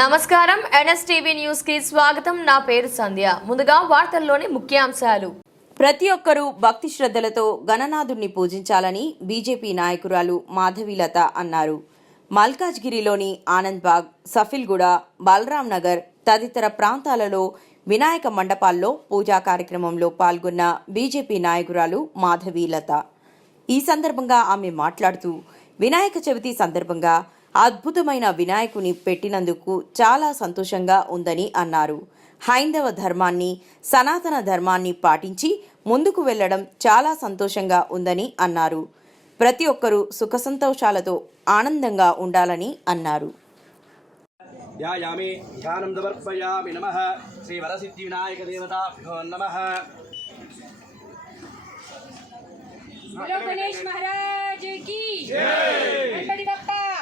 నమస్కారం. ఎన్ఎస్టీవీ న్యూస్కి స్వాగతం. నా పేరు సంధ్య. ముందుగా వార్తల్లోని ముఖ్యాంశాలు. ప్రతి ఒక్కరూ భక్తి శ్రద్ధలతో గణనాథుణ్ణి పూజించాలని బీజేపీ నాయకురాలు మాధవీలత అన్నారు. మల్కాజ్గిరిలోని ఆనంద్బాగ్ సఫిల్గూడ బలరాం నగర్ తదితర ప్రాంతాలలో వినాయక మండపాల్లో పూజా కార్యక్రమంలో పాల్గొన్న బీజేపీ నాయకురాలు మాధవీలత ఈ సందర్భంగా ఆమె మాట్లాడుతూ వినాయక చవితి సందర్భంగా అద్భుతమైన వినాయకుని పెట్టినందుకు చాలా సంతోషంగా ఉందని అన్నారు. హైందవ ధర్మాన్ని సనాతన ధర్మాన్ని పాటించి ముందుకు వెళ్ళడం చాలా సంతోషంగా ఉందని అన్నారు. ప్రతి ఒక్కరూ సుఖ సంతోషాలతో ఆనందంగా ఉండాలని అన్నారు. వినాయక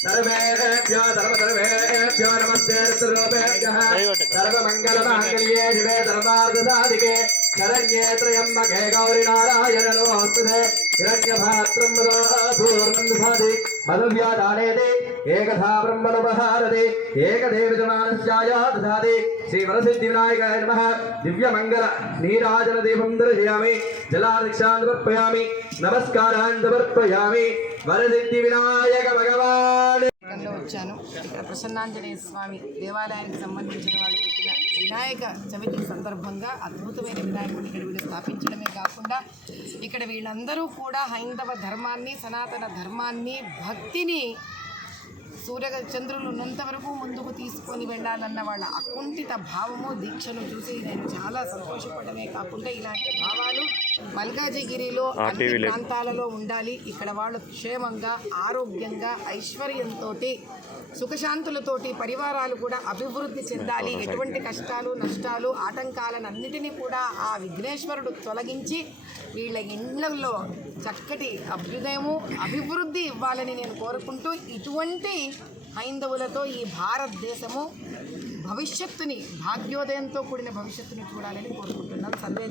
सर्वेभ्यो सर्वसर्वेभ्यो नमस्ते ऋतुरूपेभ्यः सर्वमङ्गलमाङ्गल्ये शिवे सर्वार्धसाधिके शरण्ये त्र्यम्बके गौरिनारायण మధువ్యాదానేదే ఏకథా బ్రహ్మణమహారదే ఏకదేవిజమానస్యాయ దధాదే శ్రీవరసిద్ధి వినాయకాయ నమ దివ్యమంగళ నీరాజన దీపం దర్శయామి జలారక్షాన్ సమర్పయామి నమస్కారాన్ సమర్పయామి వరసిద్ధి వినాయక భగవాన్ వచ్చాను. ఇక్కడ ప్రసన్నాంజనేయ స్వామి దేవాలయానికి సంబంధించిన వాళ్ళు పెట్టిన వినాయక చవితి సందర్భంగా అద్భుతమైన వినాయకుడిని ఇక్కడ వీళ్ళు స్థాపించడమే కాకుండా ఇక్కడ వీళ్ళందరూ కూడా హైందవ ధర్మాన్ని సనాతన ధర్మాన్ని భక్తిని సూర్య చంద్రులు ఉన్నంత వరకు ముందు తీసుకొని వెళ్ళాలన్న వాళ్ళ అకుంఠిత భావము దీక్షను చూసి నేను చాలా సంతోషపడమే. కాకుండా ఇలాంటి భావాలు మల్కాజిగిరిలో అన్ని ప్రాంతాలలో ఉండాలి. ఇక్కడ వాళ్ళు క్షేమంగా ఆరోగ్యంగా ఐశ్వర్యంతో సుఖశాంతులతోటి పరివారాలు కూడా అభివృద్ధి చెందాలి. ఎటువంటి కష్టాలు నష్టాలు ఆటంకాలను అన్నిటినీ కూడా ఆ విఘ్నేశ్వరుడు తొలగించి వీళ్ళ ఇళ్ళలో చక్కటి అభ్యుదయము అభివృద్ధి ఇవ్వాలని నేను కోరుకుంటూ ఇటువంటి హైందవులతో ఈ భారతదేశము భవిష్యత్తుని భాగ్యోదయంతో కూడిన భవిష్యత్తుని చూడాలని కోరుకుంటున్నాను. సర్వే